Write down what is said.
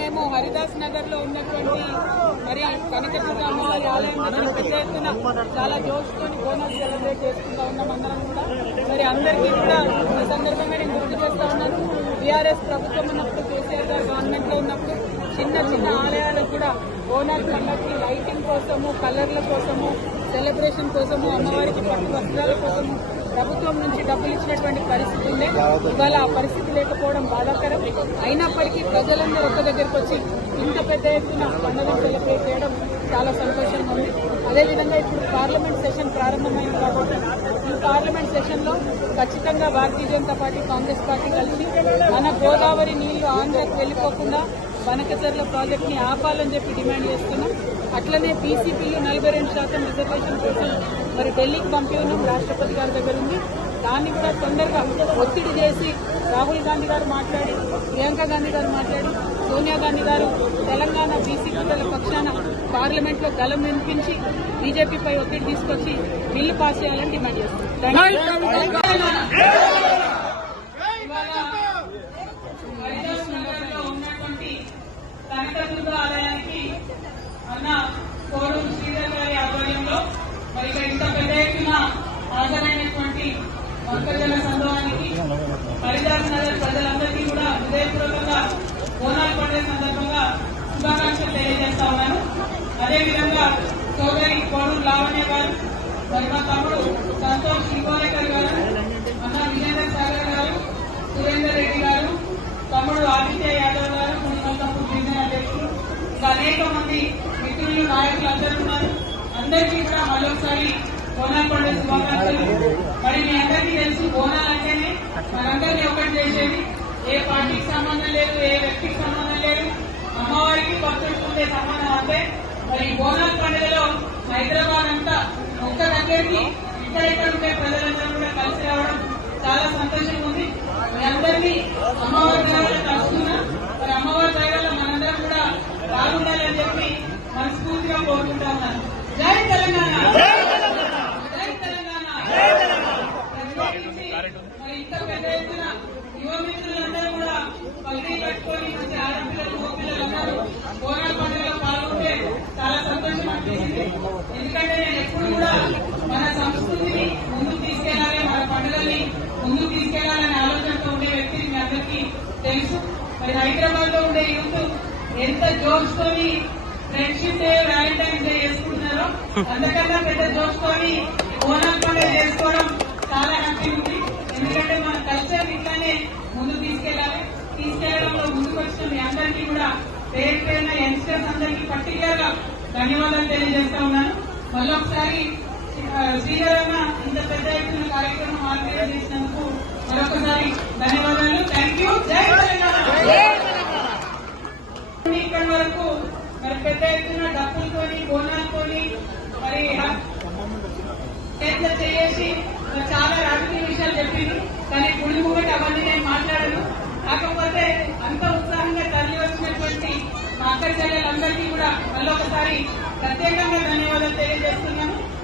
మేము హరిదాస్ నగర్లో ఉన్నటువంటి మరి కనకదుర్గ అమ్మవారి ఆలయం దగ్గర పెద్ద ఎత్తున చాలా జోష్తోని బోనస్ సెలబ్రేట్ చేసుకుంటా ఉన్నాం అందరం కూడా. మరి అందరికీ కూడా ఈ సందర్భంగా నేను గుర్తు చేస్తా ఉన్నాను. బీఆర్ఎస్ ప్రభుత్వం ఉన్నప్పుడు కేసీఆర్ గారు గవర్నమెంట్లో ఉన్నప్పుడు చిన్న చిన్న ఆలయాలకు కూడా బోనస్ పండగకి లైటింగ్ కోసము కలర్ల కోసము సెలబ్రేషన్ కోసము అమ్మవారికి పట్టు వస్త్రాల కోసము ప్రభుత్వం నుంచి డబ్బులు ఇచ్చినటువంటి పరిస్థితి ఉండే. ఇవాళ ఆ పరిస్థితి లేకపోవడం బాధాకరం. అయినప్పటికీ ప్రజలందరూ ఒక దగ్గరికి వచ్చి ఇంత పెద్ద ఎత్తున పండుగ సెలబ్రేట్ చేయడం చాలా సంతోషంగా ఉంది. అదేవిధంగా ఇప్పుడు పార్లమెంట్ సెషన్ ప్రారంభమైంది కాబట్టి ఈ పార్లమెంట్ సెషన్లో ఖచ్చితంగా భారతీయ జనతా పార్టీ కాంగ్రెస్ పార్టీ కలిసి మన గోదావరి నీళ్ళు ఆంధ్రకు వెళ్ళిపోకుండా వనకచర్ల ప్రాజెక్ట్ని ఆపాలని చెప్పి డిమాండ్ చేస్తున్నాం. అట్లనే బీసీపీలు నలభై రెండు శాతం రిజర్వేషన్ కోసం మరి ఢిల్లీకి పంపి ఉన్నాం రాష్ట్రపతి గారి దగ్గర ఉంది. దాన్ని కూడా తొందరగా ఒత్తిడి చేసి రాహుల్ గాంధీ గారు మాట్లాడి ప్రియాంక గాంధీ గారు మాట్లాడి సోనియా గాంధీ గారు తెలంగాణ బీసీ బిడ్డల పక్షాన పార్లమెంట్లో గలం వినిపించి బీజేపీపై ఒత్తిడి తీసుకొచ్చి బిల్లు పాస్ చేయాలని డిమాండ్ చేస్తున్నాం. వైజాగ్ నగర్లో ఉన్నటువంటి ఆలయానికి అన్న కోడూరు శ్రీధర్ గారి ఆధ్వర్యంలో మరి ఇక్కడ ఇంత పెద్ద ఎత్తున హాజరైనటువంటి భక్తజన సంఘానికి హరిదాస్ నగర్ ప్రజలందరికీ కూడా హృదయపూర్వకంగా బోనాలు పండుగ సందర్భంగా శుభాకాంక్షలు తెలియజేస్తా ఉన్నాను. అదేవిధంగా సోదరి కోడూరు లావణ్య గారు మరి మా తమ్ముడు సంతోష్ శ్రీకోలేకర్ గారు అన్న విజేంద్ర సాగర్ గారు సురేందర్ రెడ్డి గారు తమ్ముడు ఆదిత్య యాదవ్ గారు మున్సిపల్ డివిజన్ అధ్యక్షులు ఇంకా అనేక మంది మిత్రులు నాయకులు అందరూ ఉన్నారు. అందరికీ కూడా మరొకసారి బోనాల పండుగ శుభాకాంక్షలు. మరి మీ అందరికీ ఏ పార్టీకి సంబంధం లేదు ఏ వ్యక్తికి సంబంధం లేదు. అమ్మవారికి భక్తులకు ఉండే సంబంధం అంతే మరి బోనాల పండుగలో హైదరాబాద్ అంతా ఒక్క దగ్గరికి ఇక్కడెక్కడ ఉండే ప్రజలందరూ కూడా కలిసి రావడం చాలా సంతోషంగా ఉంది మీ అందరినీ అమ్మవారి దయవల్ల కలుస్తున్నా మరి అమ్మవారి దయవల్ల మనందరం కూడా బాగుండాలని చెప్పి మనస్ఫూర్తిగా కోరుకుంటా ఉన్నాను జై తెలంగాణ జై తెలంగాణ ప్రత్యేకించి మరి ఇంత పెద్ద ఎత్తున యువ మిత్రులందరూ కూడా పల్లి కట్టుకొని మంచి ఆడపిల్లలు మగపిల్లలు అందరూ బోనాల పండుగలో పాల్గొంటే చాలా సంతోషం అనిపించింది ఎందుకంటే నేను ఎప్పుడు కూడా మన సంస్కృతిని ముందుకు తీసుకెళ్ళాలి మన పండుగల్ని ముందుకు తీసుకెళ్ళాలనే ఆలోచనతో ఉండే వ్యక్తిని మీ అందరికీ తెలుసు. మరి హైదరాబాద్లో ఉండే యూత్ ఎంత జోష్ తోని ఫ్రెండ్షిప్ డే వ్యాలంటైన్స్ డే చేసుకుంటున్నారో అంతకన్నా పెద్ద జోష్ తోని ఓనం పండుగ చేసుకోవడం చాలా హ్యాపీ ఉంది. ఎందుకంటే మన కల్చర్ ఇట్లానే ముందు తీసుకెళ్ళాలి తీసుకెళ్ళడంలో ముందుకు వచ్చిన మీ అందరికీ కూడా పేరు పేరున యంగ్స్టర్స్ అందరికీ పర్టికులర్గా ధన్యవాదాలు తెలియజేస్తా ఉన్నాను. మళ్ళొకసారి శ్రీగారమ్మ ఇంత పెద్ద ఎత్తున కార్యక్రమం ఇక్కడి వరకు మరి పెద్ద ఎత్తున డబ్బులతోని బోనాలతోని మరి చేతులు చేసి చాలా రాజకీయ విషయాలు చెప్పింది కానీ గుడి ముంగట అవన్నీ నేను మాట్లాడను. కాకపోతే అంత ఉత్సాహంగా తరలి వచ్చినటువంటి మా అక్క చెల్లెలందరికీ కూడా మళ్ళీ ఒకసారి ప్రత్యేకంగా ధన్యవాదాలు తెలియజేస్తున్నా.